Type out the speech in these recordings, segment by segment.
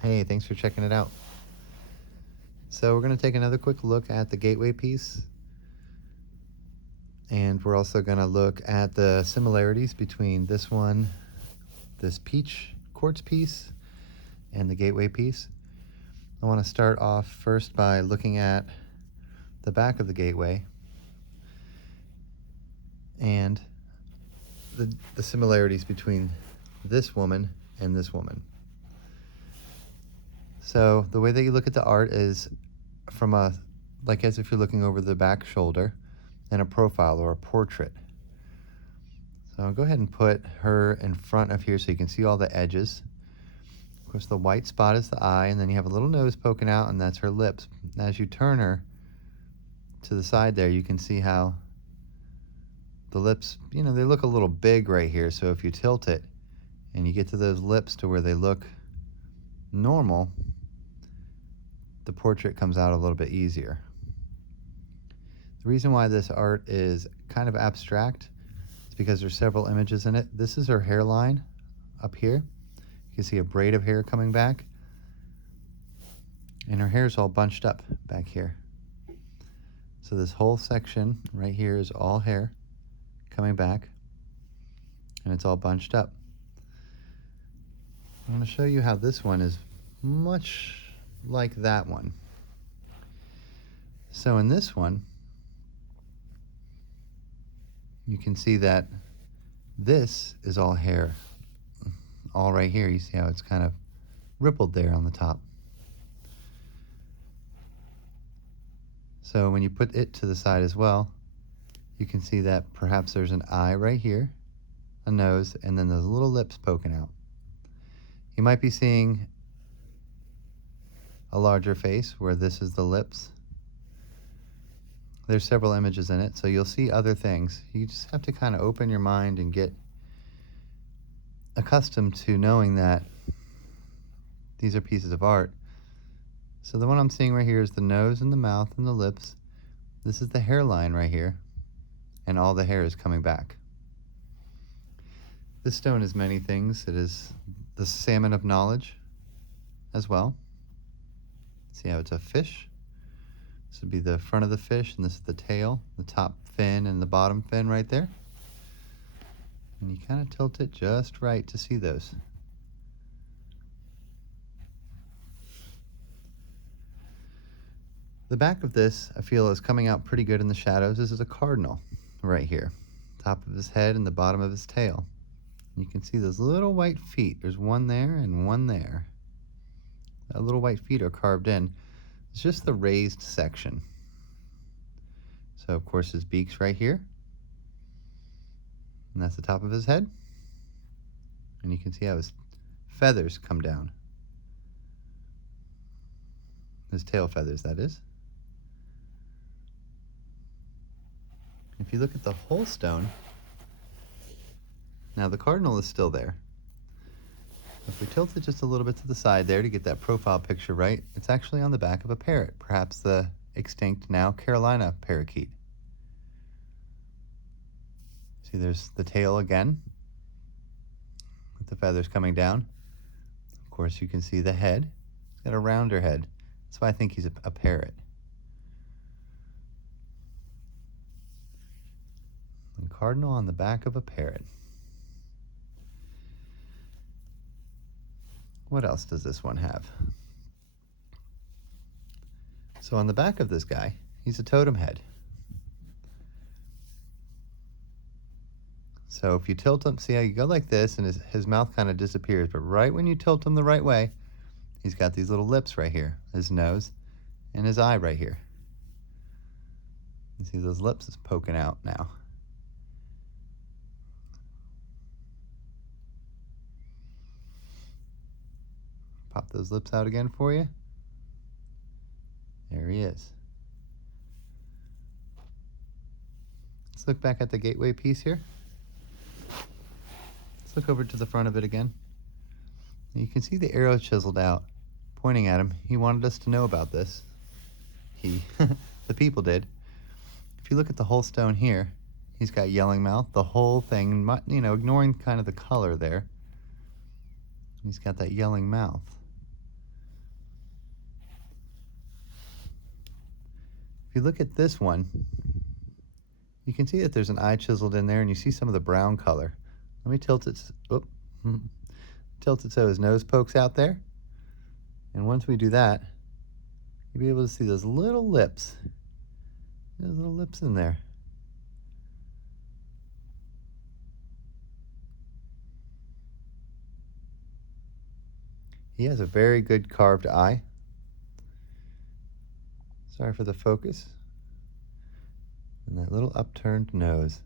Hey, thanks for checking it out. So we're going to take another quick look at the gateway piece, and we're also going to look at the similarities between this one, this peach quartz piece, and the gateway piece. I want to start off first by looking at the back of the gateway and the similarities between this woman and this woman. So the way that you look at the art is from like as if you're looking over the back shoulder and a profile or a portrait. So I'll go ahead and put her in front of here so you can see all the edges. Of course, the white spot is the eye, and then you have a little nose poking out, and that's her lips. As you turn her to the side there, you can see how the lips, they look a little big right here. So if you tilt it and you get to those lips to where they look normal, the portrait comes out a little bit easier. The reason why this art is kind of abstract is because there's several images in it. This is her hairline up here. You can see a braid of hair coming back, and her hair is all bunched up back here. So this whole section right here is all hair coming back, and it's all bunched up. I'm going to show you how this one is much like that one. So in this one, you can see that this is all hair, all right here. You see how it's kind of rippled there on the top. So when you put it to the side as well, you can see that perhaps there's an eye right here, a nose, and then those little lips poking out. You might be seeing a larger face where this is the lips. There's several images in it, so you'll see other things. You just have to kind of open your mind and get accustomed to knowing that these are pieces of art. So the one I'm seeing right here is the nose and the mouth and the lips. This is the hairline right here, and all the hair is coming back. This stone is many things. It is the salmon of knowledge as well. See how it's a fish? This would be the front of the fish, and this is the tail, the top fin and the bottom fin right there. And you kind of tilt it just right to see those. The back of this, I feel, is coming out pretty good in the shadows. This is a cardinal right here, top of his head and the bottom of his tail. And you can see those little white feet. There's one there and one there. That little white feet are carved in. It's just the raised section. So of course his beak's right here, and that's the top of his head, and you can see how his feathers come down. His tail feathers, that is. If you look at the whole stone, now the cardinal is still there. If we tilt it just a little bit to the side there to get that profile picture right, it's actually on the back of a parrot, perhaps the extinct now Carolina parakeet. See, there's the tail again, with the feathers coming down. Of course, you can see the head. He's got a rounder head. That's why I think he's a parrot. And cardinal on the back of a parrot. What else does this one have? So on the back of this guy, he's a totem head. So if you tilt him, see how you go like this and his mouth kind of disappears, but right when you tilt him the right way, he's got these little lips right here, his nose, and his eye right here. You see those lips is poking out now. Pop those lips out again for you. There he is. Let's look back at the gateway piece here. Let's look over to the front of it again. And you can see the arrow chiseled out, pointing at him. He wanted us to know about this. The people did. If you look at the whole stone here, he's got yelling mouth, the whole thing, ignoring kind of the color there. He's got that yelling mouth. you look at this one, you can see that there's an eye chiseled in there, and you see some of the brown color. Let me tilt it, tilt it so his nose pokes out there. And once we do that, you'll be able to see those little lips. There's little lips in there. He has a very good carved eye. Sorry for the focus. And that little upturned nose.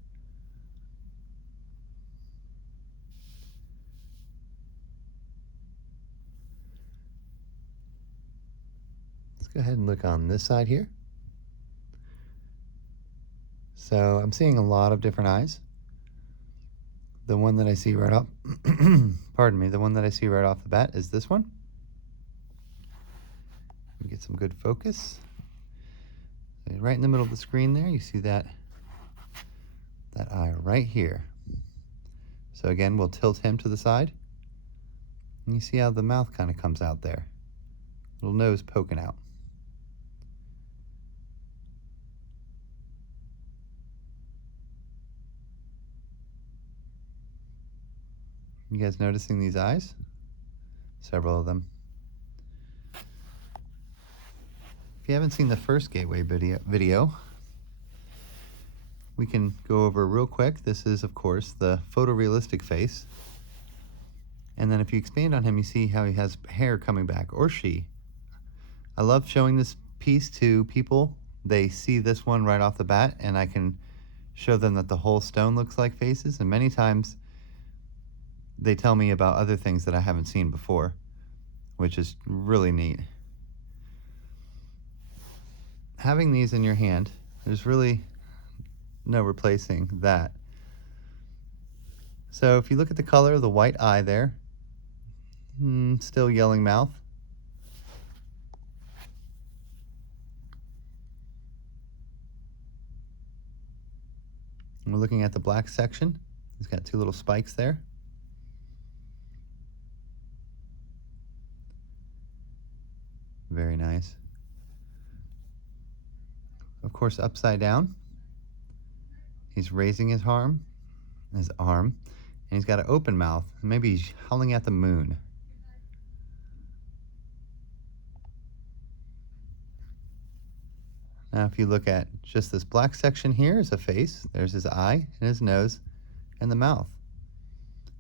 Let's go ahead and look on this side here. So I'm seeing a lot of different eyes. The one that I see right off, pardon me, the one that I see right off the bat is this one. Get some good focus. Right in the middle of the screen there, you see that eye right here. So again, we'll tilt him to the side. And you see how the mouth kind of comes out there. Little nose poking out. You guys noticing these eyes? Several of them. If you haven't seen the first gateway video, we can go over real quick. This is, of course, the photorealistic face. And then if you expand on him, you see how he has hair coming back, or she. I love showing this piece to people. They see this one right off the bat, and I can show them that the whole stone looks like faces. And many times they tell me about other things that I haven't seen before, which is really neat. Having these in your hand, there's really no replacing that. So if you look at the color of the white eye there, still yelling mouth. And we're looking at the black section. He's got two little spikes there. Very nice. Of course, upside down. He's raising his arm, and he's got an open mouth. Maybe he's howling at the moon. Now, if you look at just this black section here is a face. There's his eye and his nose and the mouth.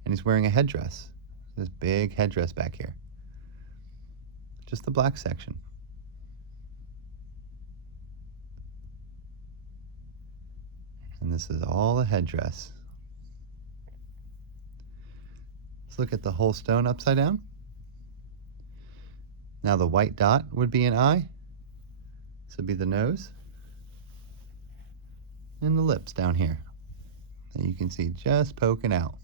And he's wearing a headdress. This big headdress back here. Just the black section. And this is all a headdress. Let's look at the whole stone upside down. Now the white dot would be an eye. This would be the nose. And the lips down here that you can see just poking out.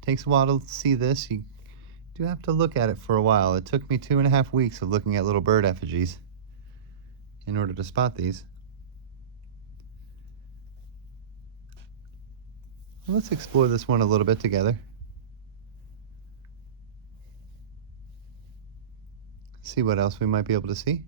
Takes a while to see this. You do have to look at it for a while. It took me 2.5 weeks of looking at little bird effigies in order to spot these. Let's explore this one a little bit together. See what else we might be able to see.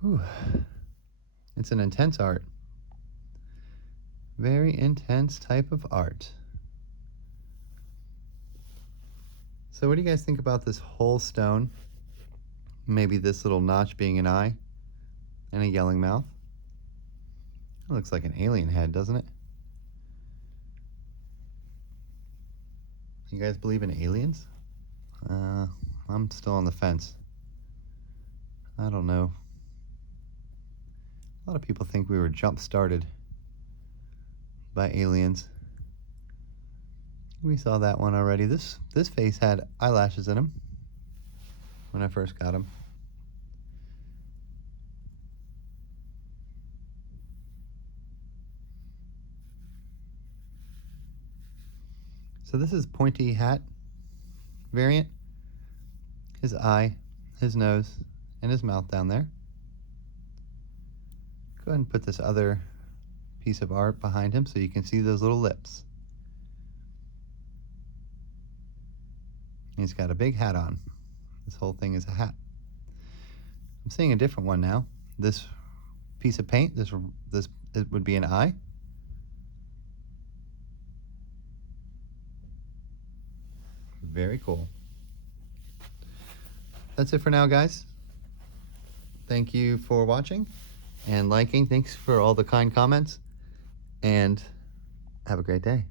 Whew. It's an intense art. Very intense type of art. So what do you guys think about this whole stone? Maybe this little notch being an eye and a yelling mouth. It looks like an alien head, doesn't it? You guys believe in aliens? I'm still on the fence. I don't know. A lot of people think we were jump-started by aliens. We saw that one already. This face had eyelashes in him when I first got him. So this is pointy hat variant. his eye, his nose, and his mouth down there. Go ahead and put this other piece of art behind him so you can see those little lips. He's got a big hat on. This whole thing is a hat. I'm seeing a different one now. This piece of paint, this it would be an eye. Very cool. That's it for now, guys. Thank you for watching and liking. Thanks for all the kind comments, and have a great day.